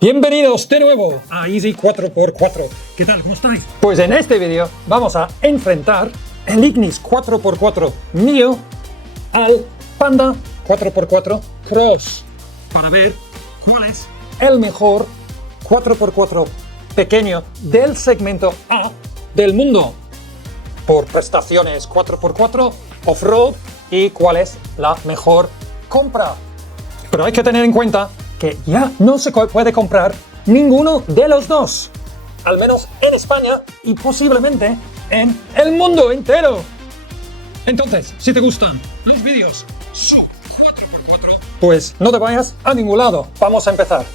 Bienvenidos de nuevo a Easy 4x4. ¿Qué tal? ¿Cómo estáis? Pues en este vídeo vamos a enfrentar el Ignis 4x4 Neo al Panda 4x4 Cross para ver cuál es el mejor 4x4 pequeño del segmento A del mundo por prestaciones 4x4 off-road y cuál es la mejor compra. Pero hay que tener en cuenta que ya no se puede comprar ninguno de los dos, al menos en España y posiblemente en el mundo entero. Entonces, si te gustan los vídeos sub 4x4, pues no te vayas a ningún lado. Vamos a empezar.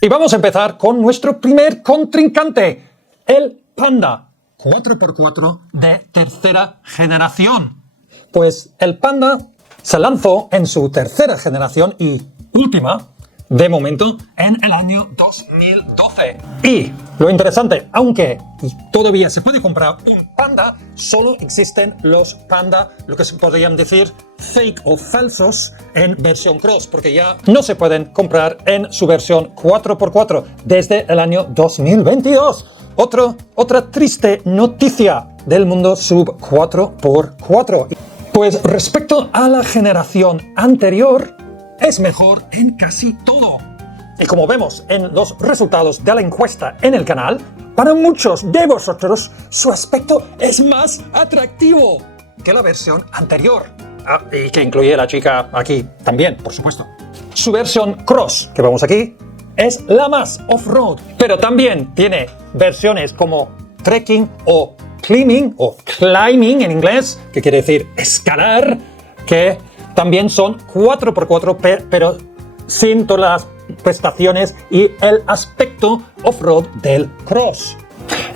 Y vamos a empezar con nuestro primer contrincante, el Panda 4x4 de tercera generación. Pues el Panda se lanzó en su tercera generación y última, de momento, en el año 2012. Y lo interesante, aunque todavía se puede comprar un Panda, solo existen los Panda, lo que se podrían decir fake o falsos, en versión Cross, porque ya no se pueden comprar en su versión 4x4 desde el año 2022. Otra triste noticia del mundo sub 4x4. Pues respecto a la generación anterior, es mejor en casi todo. Y como vemos en los resultados de la encuesta en el canal, para muchos de vosotros su aspecto es más atractivo que la versión anterior. Y que incluye la chica aquí también, por supuesto. Su versión Cross, que vemos aquí, es la más off-road, pero también tiene versiones como trekking o climbing en inglés, que quiere decir escalar, que también son 4x4, pero sin todas las prestaciones y el aspecto off-road del Cross.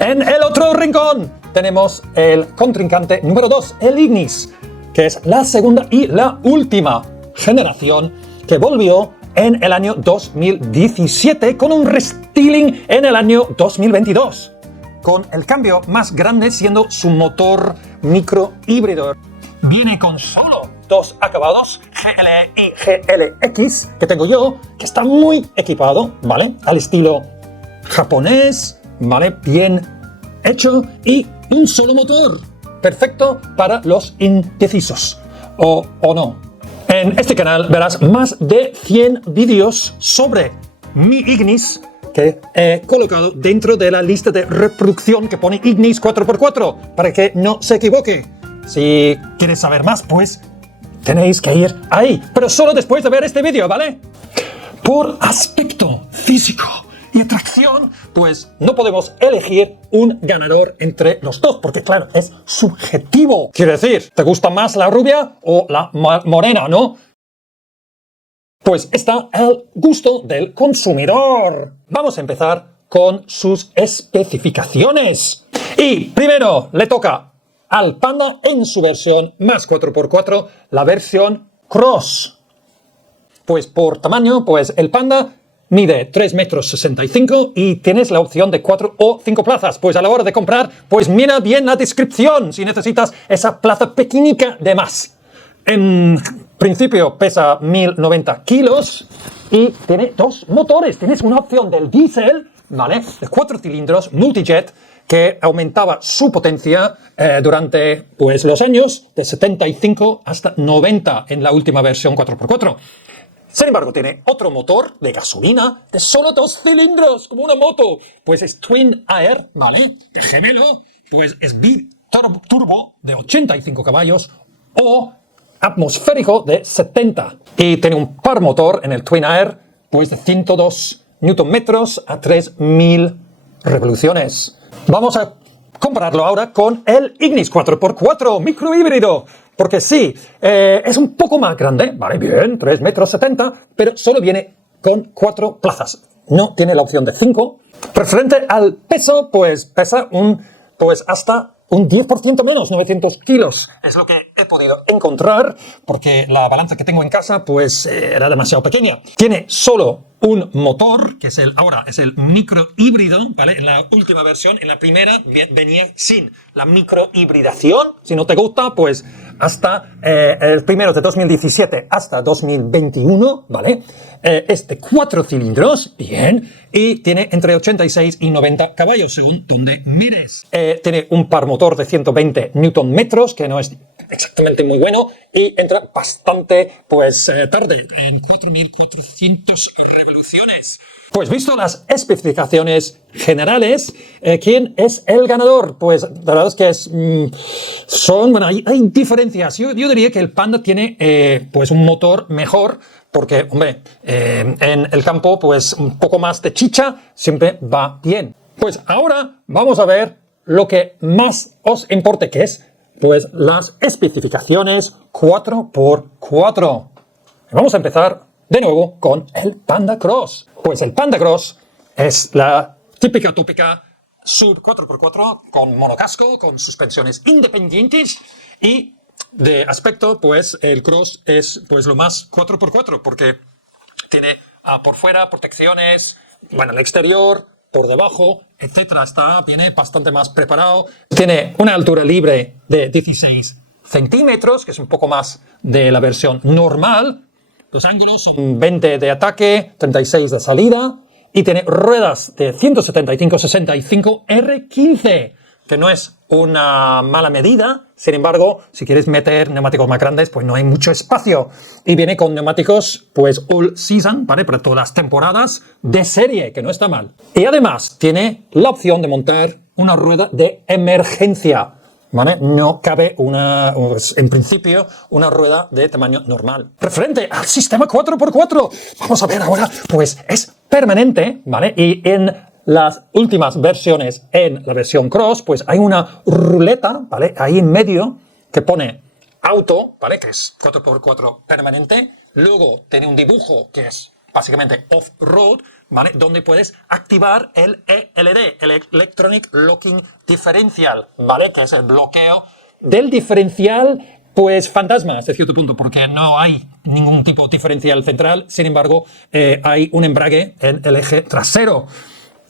En el otro rincón tenemos el contrincante número 2, el Ignis, que es la segunda y la última generación, que volvió en el año 2017 con un restyling en el año 2022. Con el cambio más grande siendo su motor micro híbrido. Viene con solo dos acabados, GLE y GLX, que tengo yo, que está muy equipado, ¿vale? Al estilo japonés, ¿vale? Bien hecho y un solo motor. Perfecto para los indecisos, o no. En este canal verás más de 100 vídeos sobre mi Ignis, que he colocado dentro de la lista de reproducción que pone Ignis 4x4, para que no se equivoque. Si quieres saber más, pues tenéis que ir ahí, pero solo después de ver este vídeo, ¿vale? Por aspecto físico y atracción, pues no podemos elegir un ganador entre los dos, porque claro, es subjetivo. Quiere decir, ¿te gusta más la rubia o la morena, no? Pues está al gusto del consumidor. Vamos a empezar con sus especificaciones. Y primero le toca al Panda en su versión más 4x4, la versión Cross. Pues por tamaño, pues el Panda mide 3,65 m y tienes la opción de 4 o 5 plazas. Pues a la hora de comprar, pues mira bien la descripción si necesitas esa plaza pequeñica de más. En principio pesa 1090 kilos y tiene dos motores. Tienes una opción del diésel, ¿vale? De 4 cilindros, multijet, que aumentaba su potencia durante pues, los años de 75 hasta 90 en la última versión 4x4. Sin embargo, tiene otro motor de gasolina de solo 2 cilindros, como una moto. Pues es Twin Air, ¿vale? De gemelo, pues es turbo de 85 caballos o atmosférico de 70. Y tiene un par motor en el Twin Air, pues de 102 Nm a 3000 revoluciones. Vamos a compararlo ahora con el Ignis 4x4 microhíbrido. Porque sí, es un poco más grande, vale, bien, 3,70 m, pero solo viene con 4 plazas. No tiene la opción de 5. Referente al peso, pues pesa hasta un 10% menos, 900 kilos. Es lo que he podido encontrar, porque la balanza que tengo en casa, pues era demasiado pequeña. Tiene solo un motor, que es ahora es el micro híbrido, ¿vale? En la última versión, en la primera venía sin la microhibridación. Si no te gusta, pues hasta el primero de 2017 hasta 2021, ¿vale? Es de 4 cilindros, bien, y tiene entre 86 y 90 caballos, según donde mires. Tiene un par motor de 120 Nm, que no es exactamente muy bueno, y entra bastante, pues, tarde, en 4.400 revoluciones. Pues visto las especificaciones generales, ¿quién es el ganador? Pues la verdad es que bueno, hay diferencias. Yo diría que el Panda tiene pues un motor mejor, porque, hombre, en el campo, pues un poco más de chicha siempre va bien. Pues ahora vamos a ver lo que más os importe, que es pues las especificaciones 4x4. Vamos a empezar de nuevo con el Panda Cross. Pues el Panda Cross es la típica SUV 4x4 con monocasco, con suspensiones independientes y de aspecto, pues el Cross es pues lo más 4x4 porque tiene por fuera protecciones, bueno, el exterior, por debajo, etcétera. Viene bastante más preparado. Tiene una altura libre de 16 centímetros, que es un poco más de la versión normal. Los ángulos son 20 de ataque, 36 de salida y tiene ruedas de 175/65 R15, que no es una mala medida. Sin embargo, si quieres meter neumáticos más grandes, pues no hay mucho espacio. Y viene con neumáticos, pues all season, ¿vale? Para todas las temporadas de serie, que no está mal. Y además tiene la opción de montar una rueda de emergencia, ¿vale? No cabe en principio, una rueda de tamaño normal. Referente al sistema 4x4, vamos a ver ahora, pues es permanente, ¿vale? Y en las últimas versiones, en la versión Cross, pues hay una ruleta, ¿vale? Ahí en medio que pone auto, ¿vale? Que es 4x4 permanente. Luego tiene un dibujo que es básicamente off-road, ¿vale? Donde puedes activar el ELD, el Electronic Locking Differential, ¿vale? Que es el bloqueo del diferencial, pues fantasma hasta cierto punto, porque no hay ningún tipo de diferencial central. Sin embargo, hay un embrague en el eje trasero,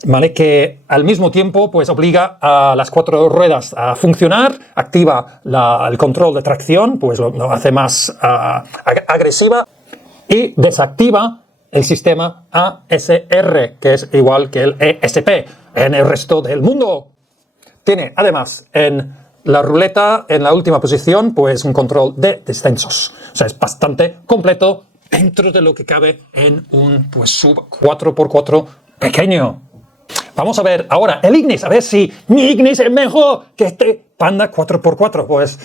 ¿vale? Que al mismo tiempo pues obliga a las 4 ruedas a funcionar, activa el control de tracción, pues lo hace más agresiva, y desactiva el sistema ASR, que es igual que el ESP en el resto del mundo. Tiene además en la ruleta, en la última posición, pues un control de descensos. O sea, es bastante completo dentro de lo que cabe en un pues, SUV 4x4 pequeño. Vamos a ver ahora el Ignis, a ver si mi Ignis es mejor que este Panda 4x4. Pues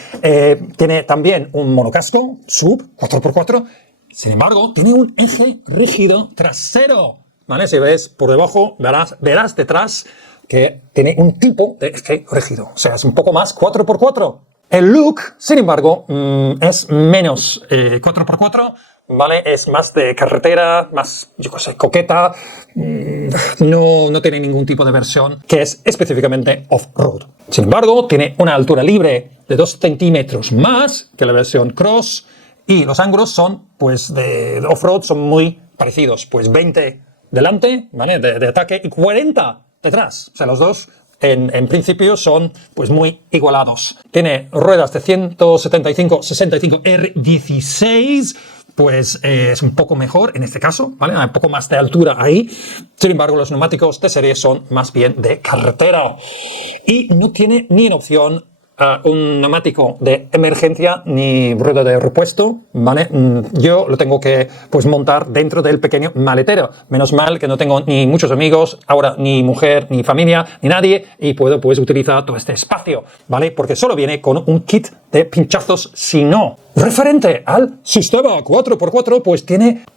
tiene también un monocasco, SUV 4x4. Sin embargo, tiene un eje rígido trasero, ¿vale? Si ves por debajo, verás detrás que tiene un tipo de eje rígido. O sea, es un poco más 4x4. El look, sin embargo, es menos 4x4, ¿vale? Es más de carretera, más, yo qué sé, coqueta. No tiene ningún tipo de versión que es específicamente off-road. Sin embargo, tiene una altura libre de 2 centímetros más que la versión Cross. Y los ángulos son, pues, de off-road son muy parecidos. Pues 20 delante, ¿vale? De ataque y 40 detrás. O sea, los dos, en principio, son, pues, muy igualados. Tiene ruedas de 175/65 R16, pues es un poco mejor en este caso, ¿vale? Hay un poco más de altura ahí. Sin embargo, los neumáticos de serie son más bien de carretera. Y no tiene ni en opción un neumático de emergencia ni rueda de repuesto, ¿vale? Yo lo tengo que pues montar dentro del pequeño maletero. Menos mal que no tengo ni muchos amigos, ahora ni mujer, ni familia, ni nadie, y puedo pues utilizar todo este espacio, ¿vale? Porque solo viene con un kit de pinchazos si no. Referente al sistema 4x4, pues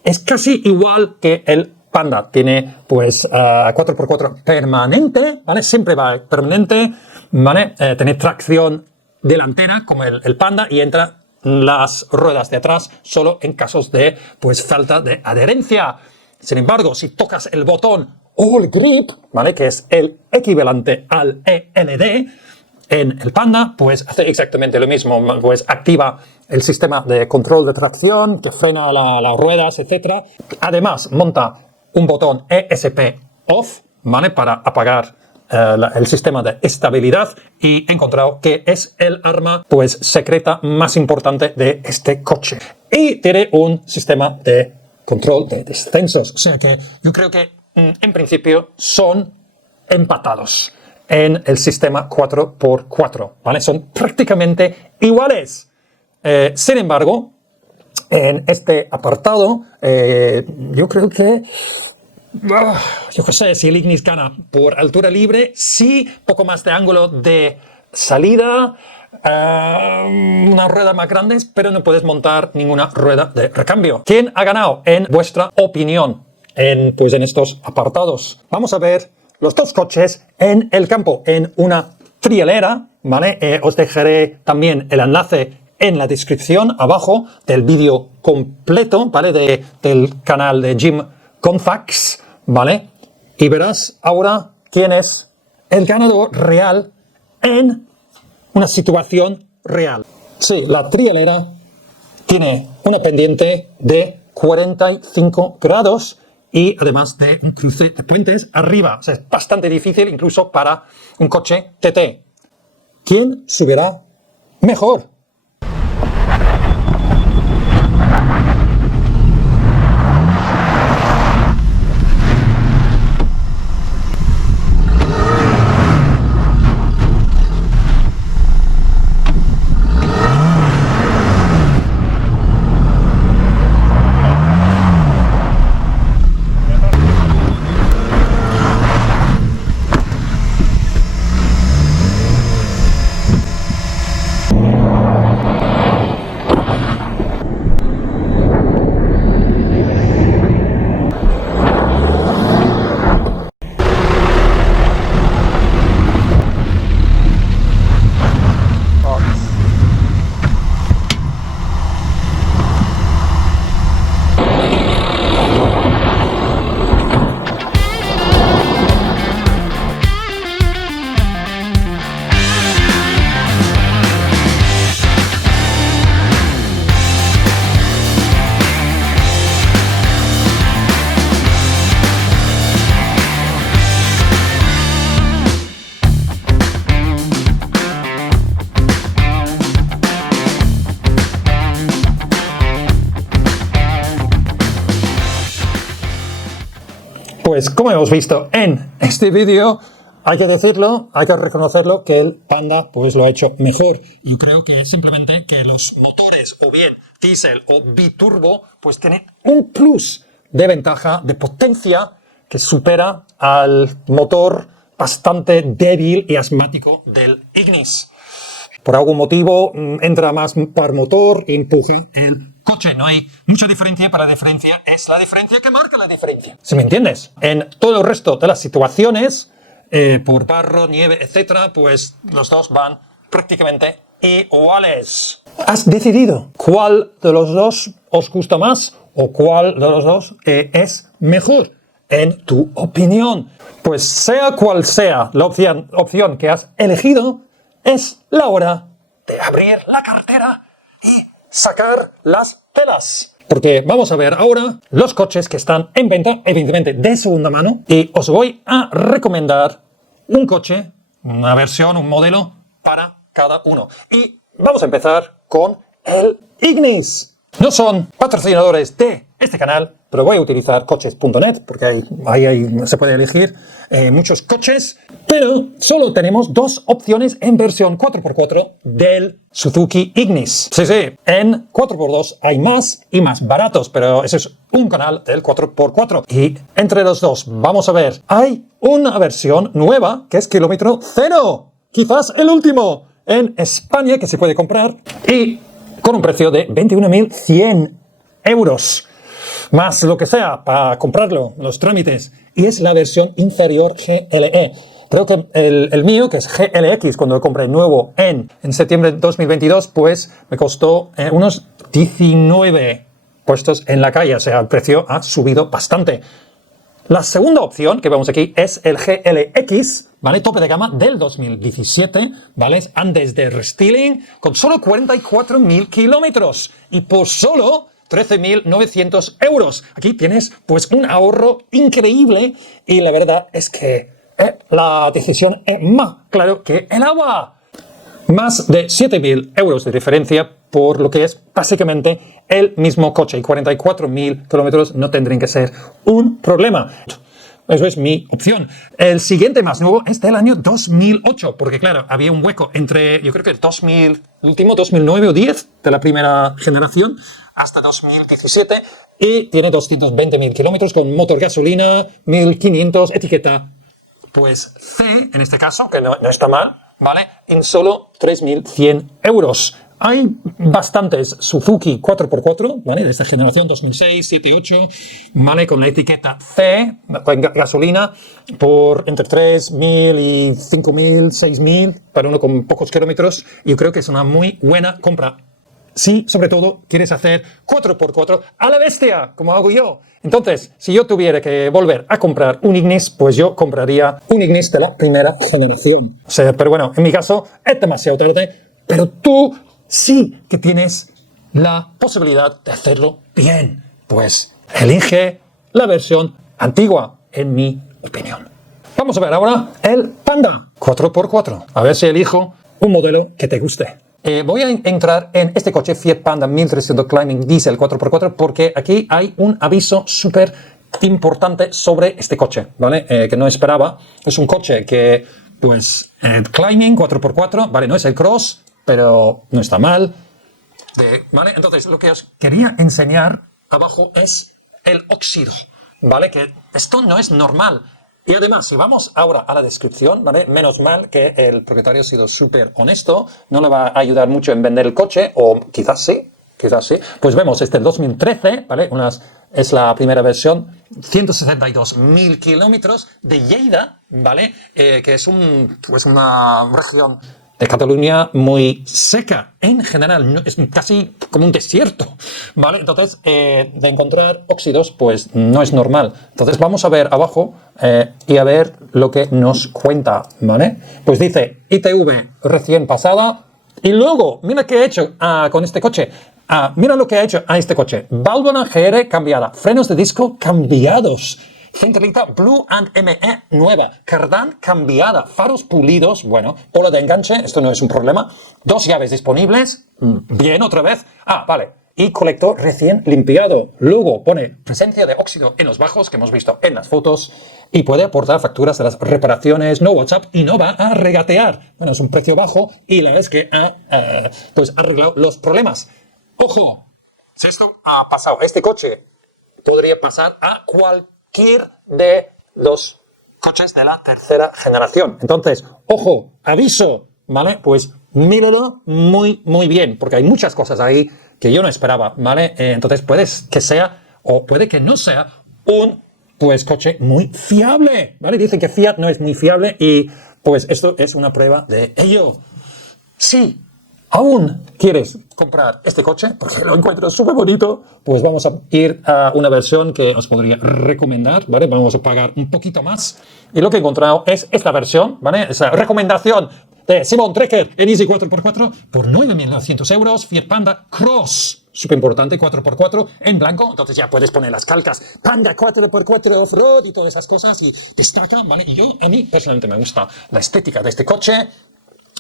es casi igual que el Panda. Tiene pues 4x4 permanente, ¿vale? Siempre va permanente, ¿vale? Tiene tracción delantera como el Panda y entra las ruedas de atrás solo en casos de pues falta de adherencia. Sin embargo, si tocas el botón All Grip, ¿vale? Que es el equivalente al ELD en el Panda, pues hace exactamente lo mismo, pues activa el sistema de control de tracción que frena las ruedas, etc. Además, monta un botón ESP Off, ¿vale? Para apagar el sistema de estabilidad y he encontrado que es el arma pues secreta más importante de este coche. Y tiene un sistema de control de descensos, o sea que yo creo que en principio son empatados en el sistema 4x4, ¿vale? Son prácticamente iguales. Sin embargo, en este apartado, yo creo que yo qué sé, si el Ignis gana por altura libre, sí, poco más de ángulo de salida, unas ruedas más grandes, pero no puedes montar ninguna rueda de recambio. ¿Quién ha ganado en vuestra opinión pues en estos apartados? Vamos a ver los dos coches en el campo, en una trialera, ¿vale? Os dejaré también el enlace en la descripción abajo del vídeo completo, ¿vale? Del canal de Jim Gonfax, ¿vale? Y verás ahora quién es el ganador real en una situación real. Sí, la trialera tiene una pendiente de 45 grados y además de un cruce de puentes arriba. O sea, es bastante difícil incluso para un coche TT. ¿Quién subirá mejor? Pues como hemos visto en este vídeo, hay que decirlo, hay que reconocerlo que el Panda pues lo ha hecho mejor. Yo creo que simplemente que los motores o bien diésel o biturbo pues tienen un plus de ventaja de potencia que supera al motor bastante débil y asmático del Ignis. Por algún motivo entra más par motor e empuja el coche. No hay mucha diferencia, pero la diferencia es la diferencia que marca la diferencia. ¿Sí me entiendes? En todo el resto de las situaciones, por barro, nieve, etcétera, pues los dos van prácticamente iguales. ¿Has decidido cuál de los dos os gusta más o cuál de los dos es mejor? En tu opinión. Pues sea cual sea la opción que has elegido, es la hora de abrir la cartera y sacar las telas. Porque vamos a ver ahora los coches que están en venta, evidentemente de segunda mano, y os voy a recomendar un coche, una versión, un modelo para cada uno. Y vamos a empezar con el Ignis. No son patrocinadores de este canal, pero voy a utilizar coches.net porque ahí se puede elegir muchos coches, pero solo tenemos dos opciones en versión 4x4 del Suzuki Ignis. Sí, en 4x2 hay más y más baratos, pero ese es un canal del 4x4. Y entre los dos, vamos a ver, hay una versión nueva que es kilómetro cero, quizás el último en España que se puede comprar y con un precio de 21.100 euros. Más lo que sea para comprarlo, los trámites. Y es la versión inferior GLE. Creo que el mío, que es GLX, cuando lo compré nuevo en septiembre de 2022, pues me costó unos 19 puestos en la calle. O sea, el precio ha subido bastante. La segunda opción que vemos aquí es el GLX, ¿vale? Tope de gama del 2017, ¿vale? Es antes de restyling, con solo 44.000 kilómetros. Y por solo 13.900 euros. Aquí tienes pues un ahorro increíble y la verdad es que la decisión es más claro que el agua. Más de 7.000 euros de diferencia por lo que es básicamente el mismo coche. Y 44.000 kilómetros no tendrían que ser un problema. Eso es mi opción. El siguiente más nuevo es del año 2008, porque claro, había un hueco entre, yo creo que el último 2009 o 10 de la primera generación hasta 2017 y tiene 220.000 kilómetros con motor gasolina, 1.500, etiqueta pues C, en este caso, que no está mal, ¿vale? En solo 3.100 euros. Hay bastantes Suzuki 4x4, ¿vale? De esta generación 2006, 7, 8, ¿vale? Con la etiqueta C, con gasolina, por entre 3.000 y 5.000, 6.000, para uno con pocos kilómetros. Yo creo que es una muy buena compra. Si, sobre todo, quieres hacer 4x4 a la bestia, como hago yo. Entonces, si yo tuviera que volver a comprar un Ignis, pues yo compraría un Ignis de la primera generación. O sea, pero bueno, en mi caso es demasiado tarde, pero tú sí que tienes la posibilidad de hacerlo bien. Pues elige la versión antigua, en mi opinión. Vamos a ver ahora el Panda 4x4. A ver si elijo un modelo que te guste. Voy a entrar en este coche Fiat Panda 1300 Climbing Diesel 4x4 porque aquí hay un aviso súper importante sobre este coche, ¿vale? Que no esperaba. Es un coche que, pues, Climbing 4x4, ¿vale? No es el Cross, pero no está mal. ¿Vale? Entonces, lo que os quería enseñar abajo es el óxido, ¿vale? Que esto no es normal. Y además, si vamos ahora a la descripción, ¿vale? Menos mal que el propietario ha sido súper honesto, no le va a ayudar mucho en vender el coche, o quizás sí. Pues vemos, este es 2013, ¿vale? Es la primera versión, 162.000 kilómetros de Lleida, ¿vale? Que es una región de Cataluña muy seca en general, es casi como un desierto, ¿vale? Entonces, de encontrar óxidos, pues no es normal. Entonces, vamos a ver abajo y a ver lo que nos cuenta, ¿vale? Pues dice, ITV recién pasada, y luego, mira qué he hecho con este coche. Mira lo que ha hecho a este coche. Válvula GR cambiada, frenos de disco cambiados, centralita Blue and ME nueva, cardán cambiada, faros pulidos, bueno, bola de enganche, esto no es un problema, 2 llaves disponibles, bien otra vez, vale, y colector recién limpiado. Luego pone presencia de óxido en los bajos, que hemos visto en las fotos, y puede aportar facturas de las reparaciones, no WhatsApp, y no va a regatear. Bueno, es un precio bajo, y la verdad es que ha arreglado los problemas. Ojo, si esto ha pasado, este coche podría pasar a cualquier de los coches de la tercera generación. Entonces, ojo, aviso, ¿vale? Pues míralo muy, muy bien, porque hay muchas cosas ahí que yo no esperaba, ¿vale? Entonces puede que sea, o puede que no sea, un coche muy fiable, ¿vale? Dicen que Fiat no es muy fiable y pues esto es una prueba de ello. Sí. ¿Aún quieres comprar este coche? Porque lo encuentro súper bonito. Pues vamos a ir a una versión que os podría recomendar, ¿vale? Vamos a pagar un poquito más. Y lo que he encontrado es esta versión, ¿vale? Esa recomendación de Simon Trecker en Easy 4x4 por 9.900 euros. Fiat Panda Cross, súper importante, 4x4 en blanco. Entonces ya puedes poner las calcas Panda 4x4 Off-Road y todas esas cosas y destaca, ¿vale? Y a mí personalmente me gusta la estética de este coche.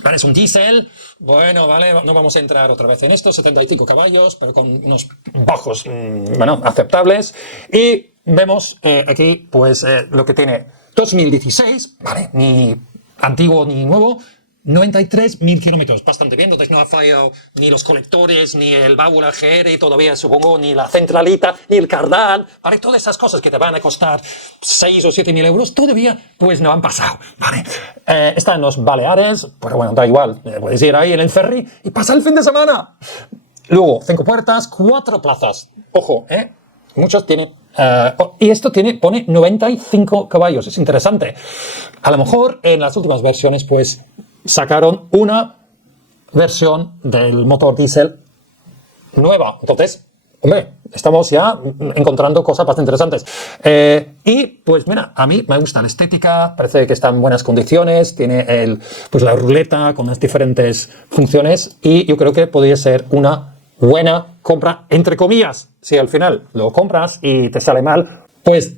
Vale, es un diésel, bueno, vale, no vamos a entrar otra vez en esto, 75 caballos, pero con unos bajos, bueno, aceptables. Y vemos aquí, pues, lo que tiene 2016, ¿vale? Ni antiguo ni nuevo, 93.000 kilómetros, bastante bien, entonces no ha fallado ni los colectores, ni el válvula GR, todavía supongo, ni la centralita, ni el cardán, ¿vale? Todas esas cosas que te van a costar 6 o 7.000 euros, todavía pues no han pasado, ¿vale? Está en los Baleares, pero bueno, da igual, puedes ir ahí en el ferry y pasar el fin de semana. Luego, 5 puertas, 4 plazas, ojo, muchos tienen... y esto pone 95 caballos, es interesante. A lo mejor en las últimas versiones pues sacaron una versión del motor diésel nueva. Entonces, hombre, estamos ya encontrando cosas bastante interesantes. Y pues mira, a mí me gusta la estética, parece que está en buenas condiciones, tiene la ruleta con las diferentes funciones y yo creo que podría ser una buena compra, entre comillas. Si al final lo compras y te sale mal, pues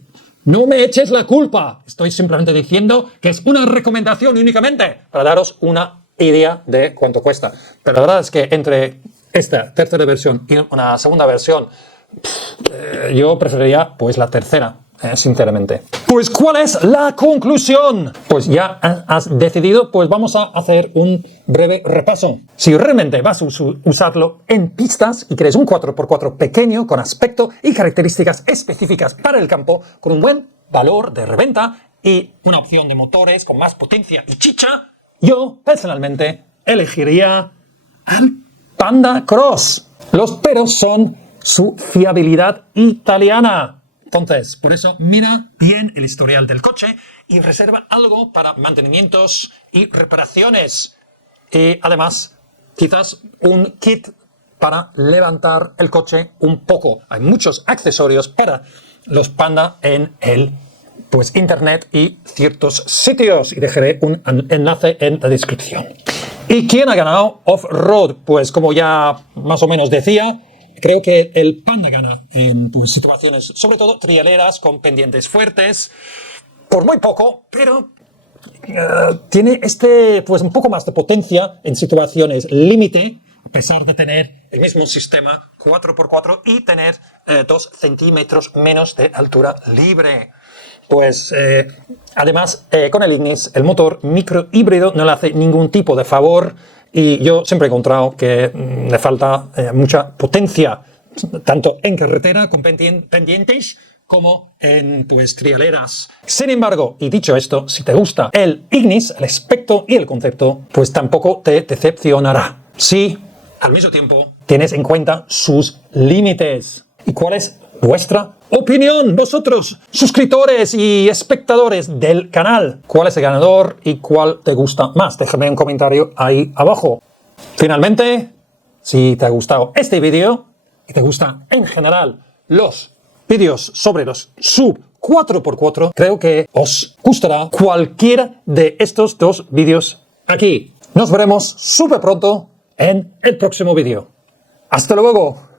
No me eches la culpa. Estoy simplemente diciendo que es una recomendación únicamente para daros una idea de cuánto cuesta. Pero la verdad es que entre esta tercera versión y una segunda versión, yo preferiría pues la tercera, sinceramente. Pues ¿cuál es la conclusión? Pues ya has decidido, pues vamos a hacer un breve repaso. Si realmente vas a usarlo en pistas y quieres un 4x4 pequeño con aspecto y características específicas para el campo, con un buen valor de reventa y una opción de motores con más potencia y chicha, yo personalmente elegiría al Panda Cross. Los peros son su fiabilidad italiana. Entonces, por eso mira bien el historial del coche y reserva algo para mantenimientos y reparaciones. Y además, quizás un kit para levantar el coche un poco. Hay muchos accesorios para los Panda en el internet y ciertos sitios. Y dejaré un enlace en la descripción. ¿Y quién ha ganado off-road? Pues como ya más o menos decía, creo que el Panda gana en situaciones, sobre todo trialeras, con pendientes fuertes, por muy poco, pero tiene un poco más de potencia en situaciones límite, a pesar de tener el mismo sistema 4x4 y tener 2 centímetros menos de altura libre. Además, con el Ignis, el motor microhíbrido no le hace ningún tipo de favor y yo siempre he encontrado que le falta mucha potencia, tanto en carretera con pendientes como en trialeras. Sin embargo, y dicho esto, si te gusta el Ignis, el aspecto y el concepto, pues tampoco te decepcionará. Sí, al mismo tiempo tienes en cuenta sus límites. ¿Y cuál es vuestra opinión, vosotros, suscriptores y espectadores del canal? ¿Cuál es el ganador y cuál te gusta más? Déjame un comentario ahí abajo. Finalmente, si te ha gustado este vídeo y te gustan en general los vídeos sobre los sub 4x4, creo que os gustará cualquiera de estos dos vídeos aquí. Nos veremos súper pronto en el próximo vídeo. ¡Hasta luego!